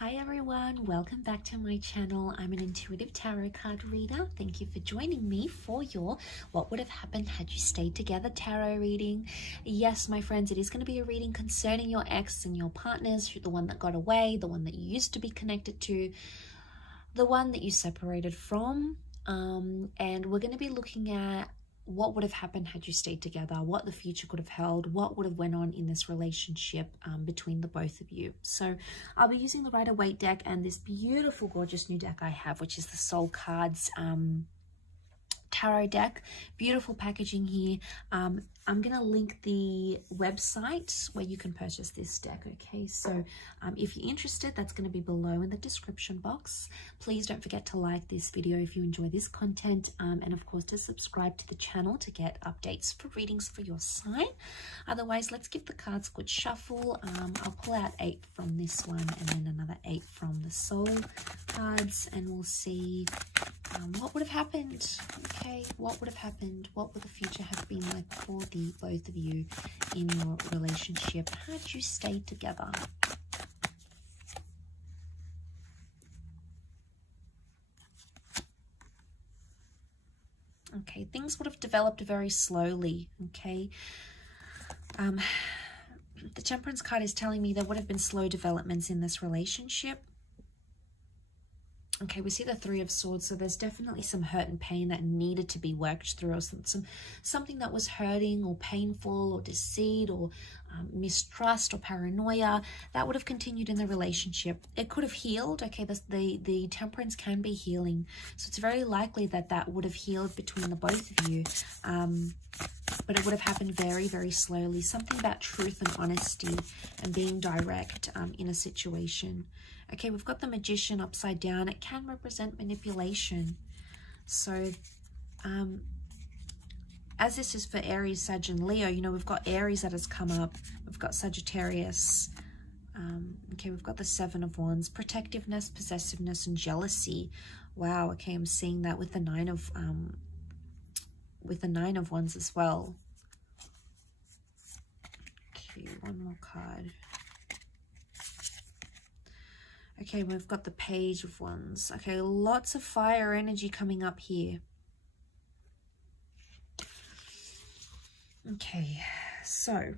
Hi everyone, welcome back to my channel. I'm an intuitive tarot card reader. Thank you for joining me for your What Would Have Happened Had You Stayed Together tarot reading. Yes, my friends, it is going to be a reading concerning your ex and your partners, the one that got away, the one that you used to be connected to, the one that you separated from. And we're going to be looking at what would have happened had you stayed together, what the future could have held, what would have went on in this relationship between the both of you. So I'll be using the Rider-Waite deck and this beautiful, gorgeous new deck I have, which is the Soul Cards tarot deck. Beautiful packaging here. I'm going to link the website where you can purchase this deck, okay? So if you're interested, that's going to be below in the description box. Please don't forget to like this video if you enjoy this content, and of course to subscribe to the channel to get updates for readings for your sign. Otherwise, let's give the cards a good shuffle. I'll pull out 8 from this one and then another 8 from the Soul cards, and we'll see what would have happened. Okay, what would have happened? What would the future have been like for the both of you in your relationship had you stayed together? Okay, things would have developed very slowly. Okay, the Temperance card is telling me there would have been slow developments in this relationship. Okay, we see the Three of Swords, so there's definitely some hurt and pain that needed to be worked through, or something that was hurting or painful or deceit or mistrust or paranoia that would have continued in the relationship. It could have healed. Okay, the Temperance can be healing, so it's very likely that that would have healed between the both of you, but it would have happened very, very slowly. Something about truth and honesty and being direct in a situation. Okay, we've got the Magician upside down. It can represent manipulation. So, as this is for Aries, Sag, and Leo, you know, we've got Aries that has come up. We've got Sagittarius. Okay, we've got the Seven of Wands. Protectiveness, possessiveness, and jealousy. Wow, okay, I'm seeing that with the Nine of Wands as well. Okay, one more card. Okay, we've got the Page of Wands. Okay, lots of fire energy coming up here. Okay, so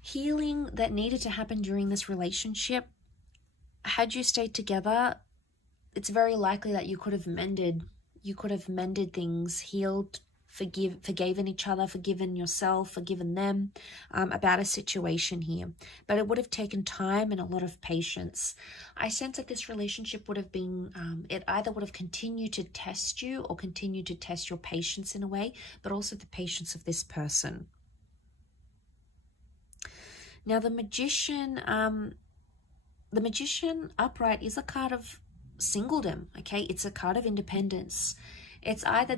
healing that needed to happen during this relationship. Had you stayed together, it's very likely that you could have mended. You could have mended things, healed, forgiven each other, forgiven yourself, forgiven them about a situation here. But it would have taken time and a lot of patience. I sense that this relationship would have been, it either would have continued to test you or continued to test your patience in a way, but also the patience of this person. Now the Magician upright is a card of singledom, okay? It's a card of independence. It's either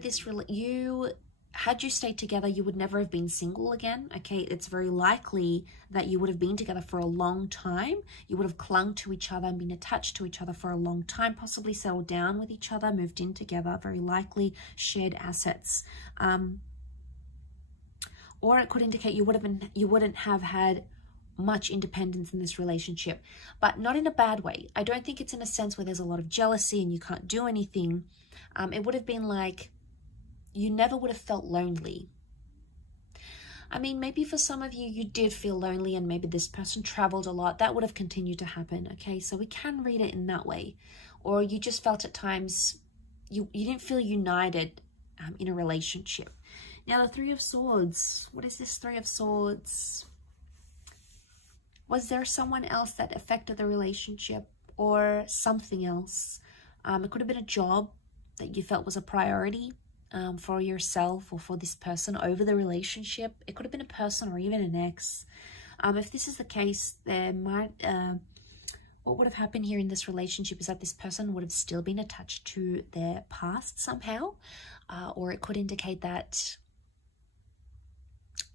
had you stayed together, you would never have been single again, okay? It's very likely that you would have been together for a long time. You would have clung to each other and been attached to each other for a long time, possibly settled down with each other, moved in together, very likely shared assets. Or it could indicate you wouldn't have had much independence in this relationship, but not in a bad way. I don't think it's in a sense where there's a lot of jealousy and you can't do anything. It would have been like you never would have felt lonely. I mean, maybe for some of you, you did feel lonely and maybe this person traveled a lot. That would have continued to happen, okay? So we can read it in that way. Or you just felt at times you didn't feel united in a relationship. Now, the Three of Swords. What is this Three of Swords? Was there someone else that affected the relationship or something else? It could have been a job that you felt was a priority for yourself or for this person over the relationship. It could have been a person or even an ex. If this is the case, there might what would have happened here in this relationship is that this person would have still been attached to their past somehow, or it could indicate that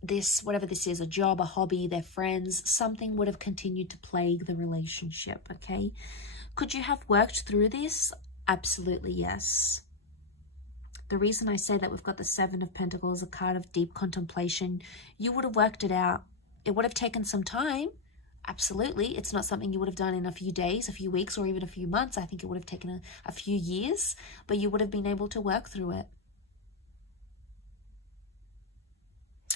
this, whatever this is, a job, a hobby, their friends, something would have continued to plague the relationship, okay? Could you have worked through this? Absolutely, yes. The reason I say that we've got the Seven of Pentacles, a card of deep contemplation, you would have worked it out. It would have taken some time, Absolutely. It's not something you would have done in a few days, a few weeks, or even a few months. I think it would have taken a few years, but you would have been able to work through it.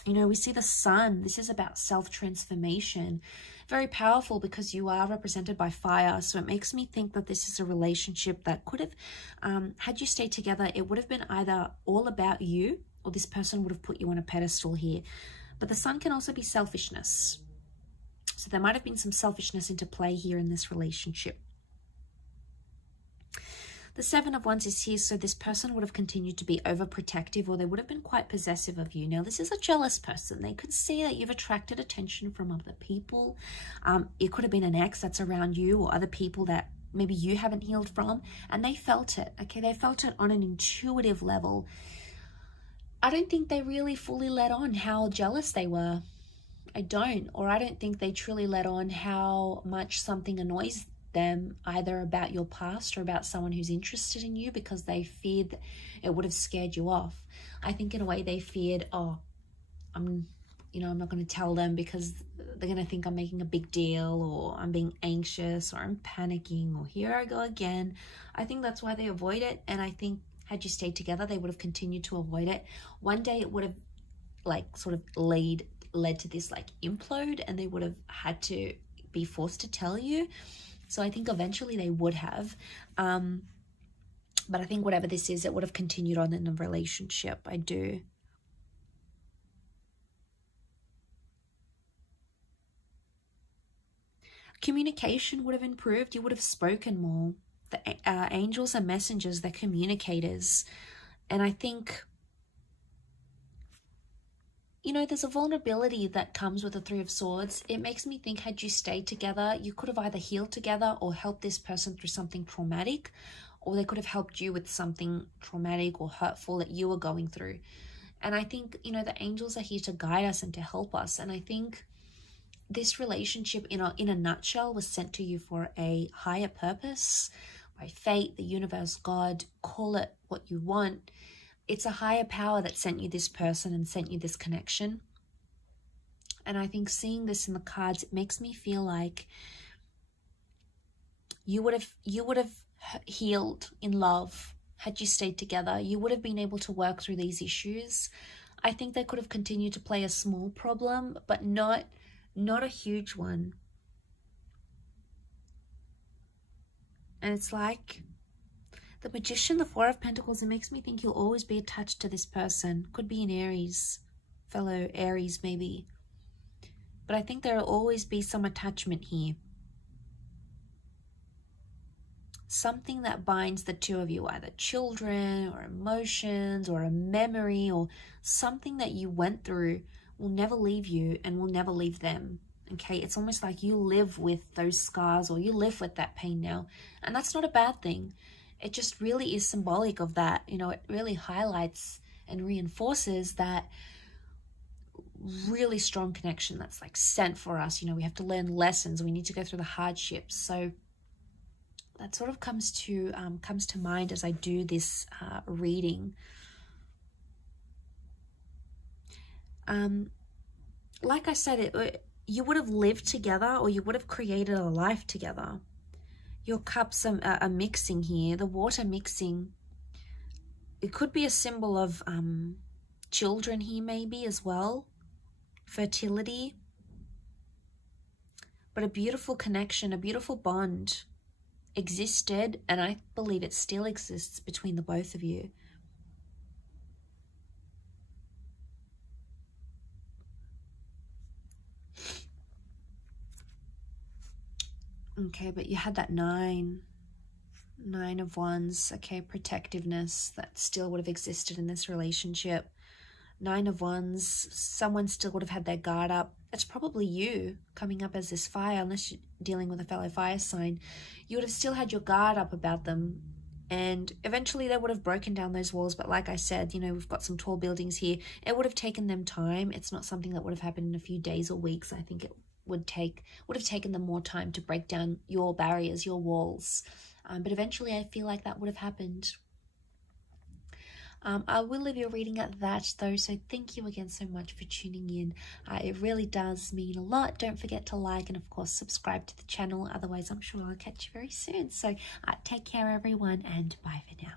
You know, we see the sun. This is about self-transformation. Very powerful because you are represented by fire. So it makes me think that this is a relationship that could have, had you stayed together, it would have been either all about you or this person would have put you on a pedestal here. But the sun can also be selfishness. So there might have been some selfishness into play here in this relationship. The Seven of Wands is here, so this person would have continued to be overprotective, or they would have been quite possessive of you. Now, this is a jealous person. They could see that you've attracted attention from other people. It could have been an ex that's around you or other people that maybe you haven't healed from, and they felt it, okay? They felt it on an intuitive level. I don't think they really fully let on how jealous they were. I don't think they truly let on how much something annoys them, either about your past or about someone who's interested in you, because they feared that it would have scared you off. I think in a way they feared, oh, I'm not going to tell them because they're going to think I'm making a big deal, or I'm being anxious, or I'm panicking, or here I go again. I think that's why they avoid it. And I think had you stayed together, they would have continued to avoid it. One day it would have like sort of led to this like implode, and they would have had to be forced to tell you. So I think eventually they would have, but I think whatever this is, it would have continued on in a relationship. I do. Communication would have improved. You would have spoken more. The angels are messengers, they're communicators. And I think, you know, there's a vulnerability that comes with the Three of Swords. It makes me think, had you stayed together, you could have either healed together or helped this person through something traumatic, or they could have helped you with something traumatic or hurtful that you were going through. And I think, you know, the angels are here to guide us and to help us. And I think this relationship in a nutshell was sent to you for a higher purpose, by fate, the universe, God, call it what you want. It's a higher power that sent you this person and sent you this connection. And I think seeing this in the cards, it makes me feel like you would have healed in love had you stayed together. You would have been able to work through these issues. I think they could have continued to play a small problem, but not a huge one. And it's like the Magician, the Four of Pentacles, it makes me think you'll always be attached to this person. Could be an Aries, fellow Aries maybe. But I think there will always be some attachment here. Something that binds the two of you, either children or emotions or a memory or something that you went through will never leave you and will never leave them. Okay, it's almost like you live with those scars, or you live with that pain now. And that's not a bad thing. It just really is symbolic of that. You know, it really highlights and reinforces that really strong connection that's like sent for us. You know, we have to learn lessons. We need to go through the hardships. So that sort of comes to mind as I do this reading. Like I said, you would have lived together, or you would have created a life together. Your cups are mixing here, the water mixing. It could be a symbol of children here maybe as well, fertility. But a beautiful connection, a beautiful bond existed, and I believe it still exists between the both of you. Okay, but you had that nine of Wands. Okay, protectiveness that still would have existed in this relationship. Nine of Wands, someone still would have had their guard up. It's probably you coming up as this fire, unless you're dealing with a fellow fire sign. You would have still had your guard up about them, and eventually they would have broken down those walls. But like I said, you know, we've got some tall buildings here. It would have taken them time. It's not something that would have happened in a few days or weeks. I think it would have taken them more time to break down your barriers, your walls. But eventually I feel like that would have happened. I will leave your reading at that though, so thank you again so much for tuning in. It really does mean a lot. Don't forget to like and of course subscribe to the channel, otherwise I'm sure I'll catch you very soon. So take care everyone, and bye for now.